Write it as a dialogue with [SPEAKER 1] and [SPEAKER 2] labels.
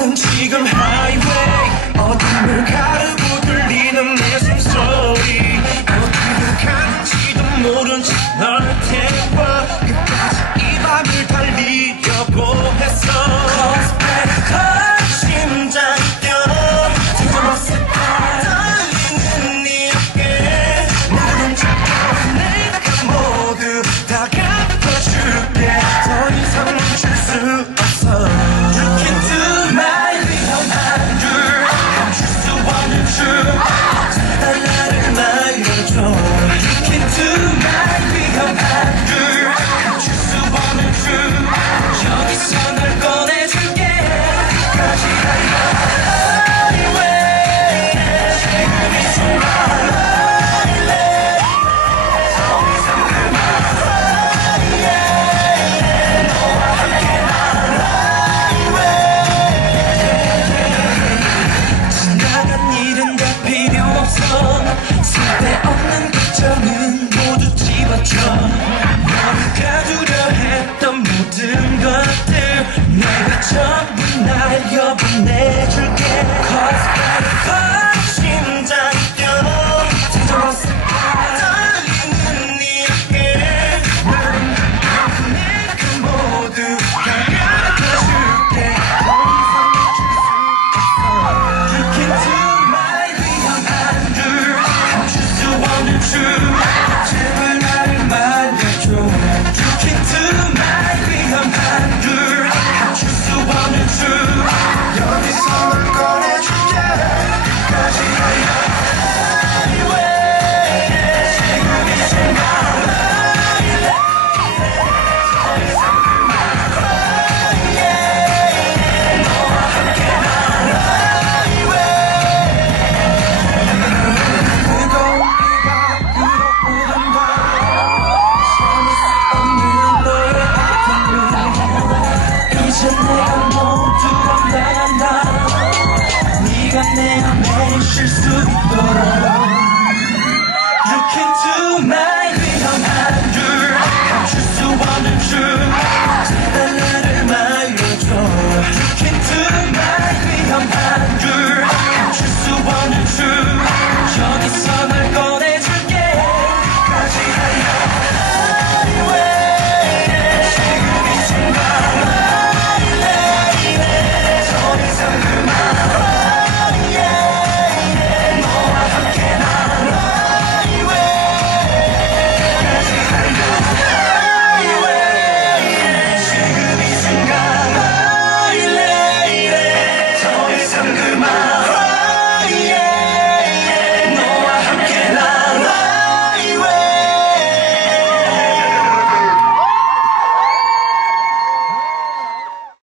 [SPEAKER 1] 난 지금 하이웨이 어둠을 가르고 들리는 내 숨소리. 어디로 가는지도 모른 채 너를 태워. 끝까지 이 밤을 달리려고 했어. Cause back home touch